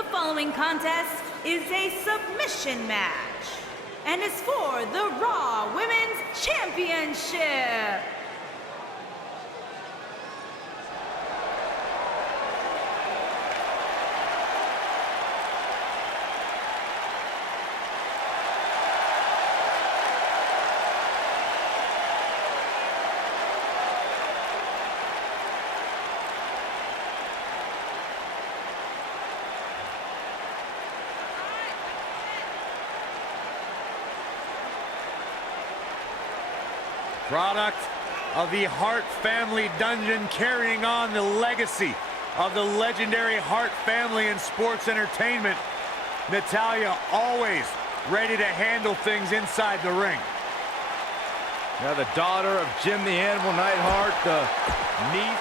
The following contest is a submission match and is for the Raw Women's Championship. Product of the Hart family dungeon, carrying on the legacy of the legendary Hart family in sports entertainment. Natalya always ready to handle things inside the ring. Now the daughter of Jim the Animal Neidhart, the niece.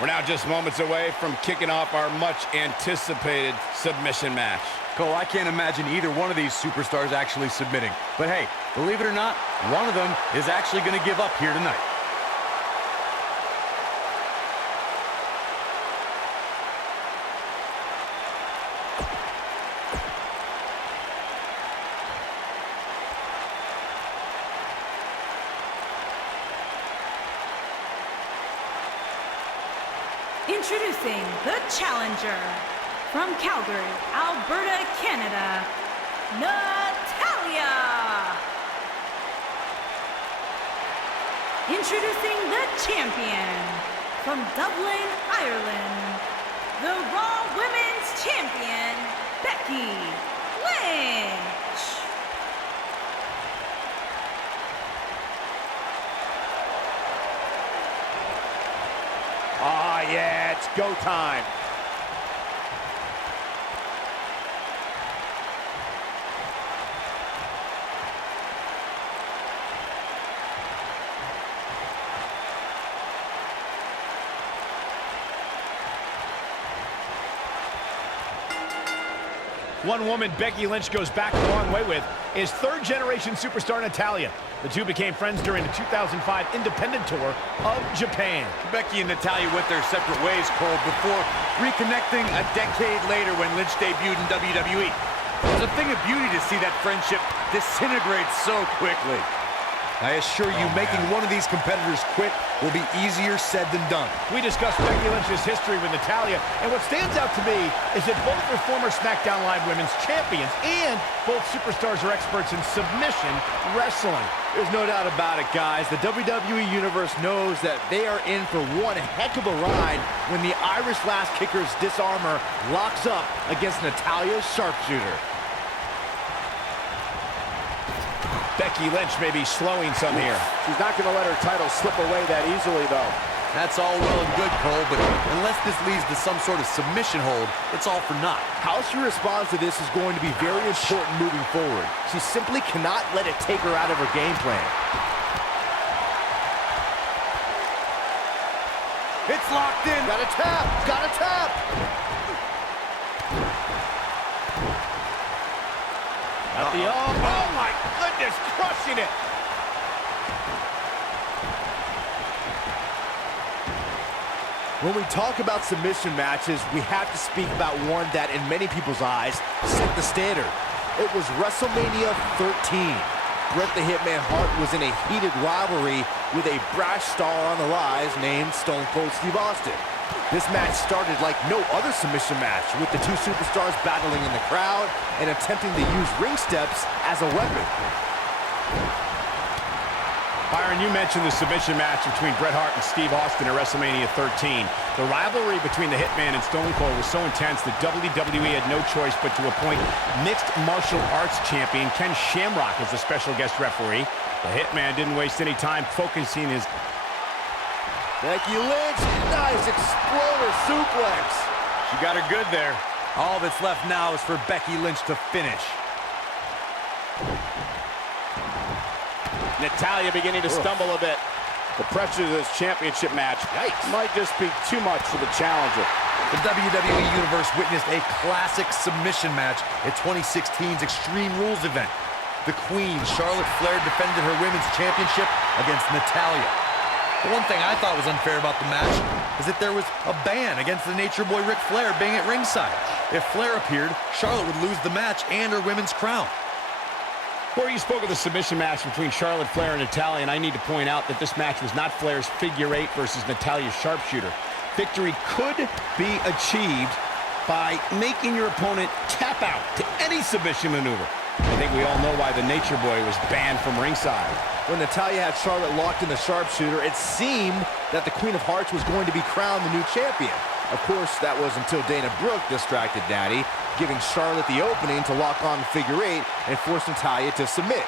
We're now just moments away from kicking off our much-anticipated submission match. Cole, I can't imagine either one of these superstars actually submitting. But hey, believe it or not, one of them is actually going to give up here tonight. Introducing the challenger from Calgary, Alberta, Canada, Natalya. Introducing the champion from Dublin, Ireland, the Raw Women's Champion, Becky Lynch. Ah, yeah, it's go time. One woman Becky Lynch goes back a long way with is third-generation superstar Natalya. The two became friends during the 2005 independent tour of Japan. Becky and Natalya went their separate ways, Cole, before reconnecting a decade later when Lynch debuted in WWE. It's a thing of beauty to see that friendship disintegrate so quickly. I assure you, making one of these competitors quit will be easier said than done. We discussed Becky Lynch's history with Natalya, and what stands out to me is that both are former SmackDown Live Women's Champions, and both superstars are experts in submission wrestling. There's no doubt about it, guys. The WWE Universe knows that they are in for one heck of a ride when the Irish Last Kicker's disarmor locks up against Natalya's sharpshooter. Becky Lynch may be slowing some here. She's not going to let her title slip away that easily, though. That's all well and good, Cole, but unless this leads to some sort of submission hold, it's all for naught. How she responds to this is going to be very important moving forward. She simply cannot let it take her out of her game plan. It's locked in. Got a tap! Got a tap! Oh my goodness, crushing it! When we talk about submission matches, we have to speak about one that, in many people's eyes, set the standard. It was WrestleMania 13. Bret the Hitman Hart was in a heated rivalry with a brash star on the rise named Stone Cold Steve Austin. This match started like no other submission match, with the two superstars battling in the crowd and attempting to use ring steps as a weapon. Byron, you mentioned the submission match between Bret Hart and Steve Austin at WrestleMania 13. The rivalry between the Hitman and Stone Cold was so intense that WWE had no choice but to appoint mixed martial arts champion Ken Shamrock as the special guest referee. The Hitman didn't waste any time focusing his... Becky Lynch, nice exploder suplex. She got her good there. All that's left now is for Becky Lynch to finish. Natalya beginning to stumble a bit. The pressure of this championship match might just be too much for the challenger. The WWE Universe witnessed a classic submission match at 2016's Extreme Rules event. The Queen, Charlotte Flair, defended her women's championship against Natalya. The one thing I thought was unfair about the match is that there was a ban against the Nature Boy Ric Flair being at ringside. If Flair appeared, Charlotte would lose the match and her women's crown. Corey, you spoke of the submission match between Charlotte Flair and Natalya, and I need to point out that this match was not Flair's figure eight versus Natalya's sharpshooter. Victory could be achieved by making your opponent tap out to any submission maneuver. I think we all know why the Nature Boy was banned from ringside. When Natalya had Charlotte locked in the sharpshooter, it seemed that the Queen of Hearts was going to be crowned the new champion. Of course, that was until Dana Brooke distracted Natty, giving Charlotte the opening to lock on the figure eight and force Natalya to submit.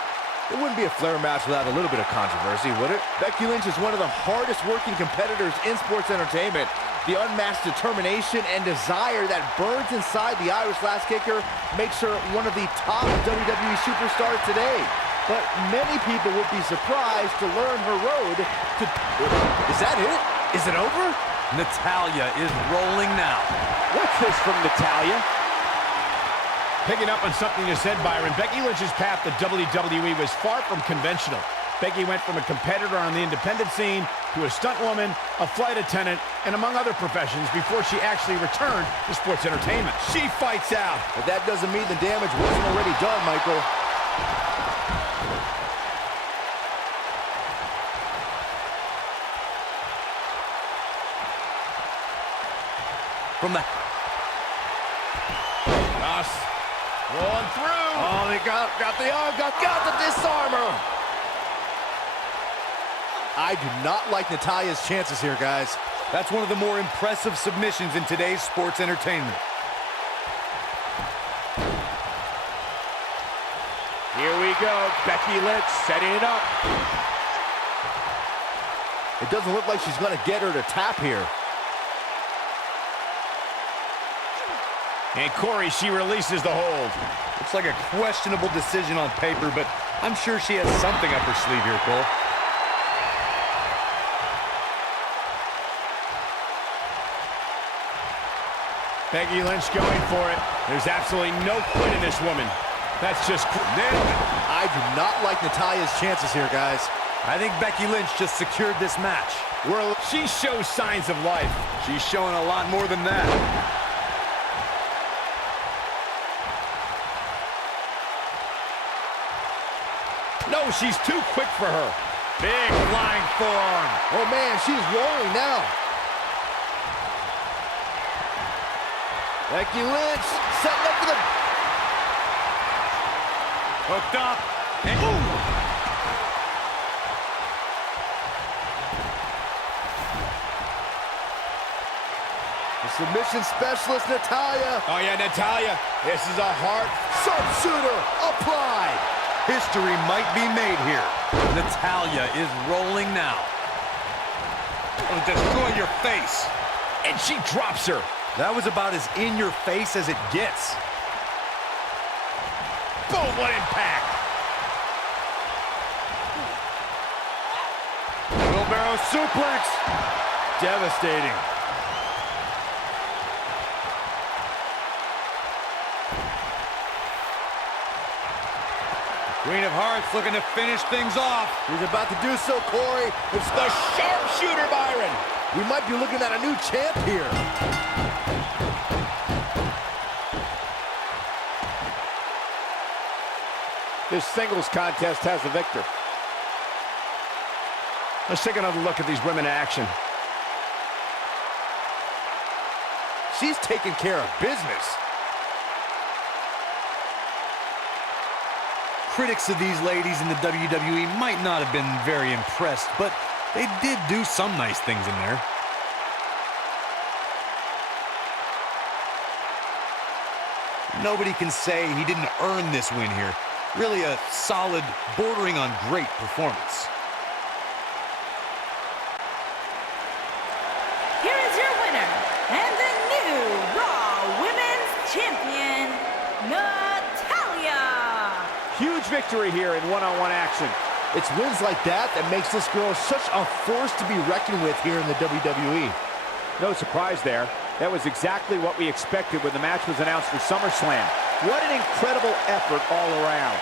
It wouldn't be a Flair match without a little bit of controversy, would it? Becky Lynch is one of the hardest working competitors in sports entertainment. The unmatched determination and desire that burns inside the Irish Last Kicker makes her one of the top WWE superstars today. But many people would be surprised to learn her road to... Is that it? Is it over? Natalya is rolling now. What's this from Natalya? Picking up on something you said, Byron, Becky Lynch's path to WWE was far from conventional. Becky went from a competitor on the independent scene to a stunt woman, a flight attendant, and among other professions before she actually returned to sports entertainment. She fights out. But that doesn't mean the damage wasn't already done, Michael. From the... Ross rolling through. Oh, they got the arm, got the disarmer. I do not like Natalya's chances here, guys. That's one of the more impressive submissions in today's sports entertainment. Here we go. Becky Lynch setting it up. It doesn't look like she's going to get her to tap here. And Corey, she releases the hold. Looks like a questionable decision on paper, but I'm sure she has something up her sleeve here, Cole. Becky Lynch going for it. There's absolutely no quit in this woman. That's just nailed it. I do not like Natalya's chances here, guys. I think Becky Lynch just secured this match. She shows signs of life. She's showing a lot more than that. No, she's too quick for her. Big flying forearm. Oh, man, she's rolling now. Becky Lynch setting up for the... Hooked up. And The submission specialist, Natalya. Oh, yeah, Natalya. This is a hard... Sharpshooter applied. History might be made here. Natalya is rolling now. it'll destroy your face. And she drops her. That was about as in your face as it gets. Boom, what impact. Wheelbarrow suplex. Devastating. Queen of Hearts looking to finish things off. He's about to do so, Corey. It's the sharpshooter, Byron. We might be looking at a new champ here. This singles contest has a victor. Let's take another look at these women in action. She's taking care of business. Critics of these ladies in the WWE might not have been very impressed, but they did do some nice things in there. Nobody can say he didn't earn this win here. Really a solid, bordering on great performance. Here is your winner, and the new Raw Women's Champion, Natalya. Huge victory here in one-on-one action. It's wins like that that makes this girl such a force to be reckoned with here in the WWE. No surprise there. That was exactly what we expected when the match was announced for SummerSlam. What an incredible effort all around.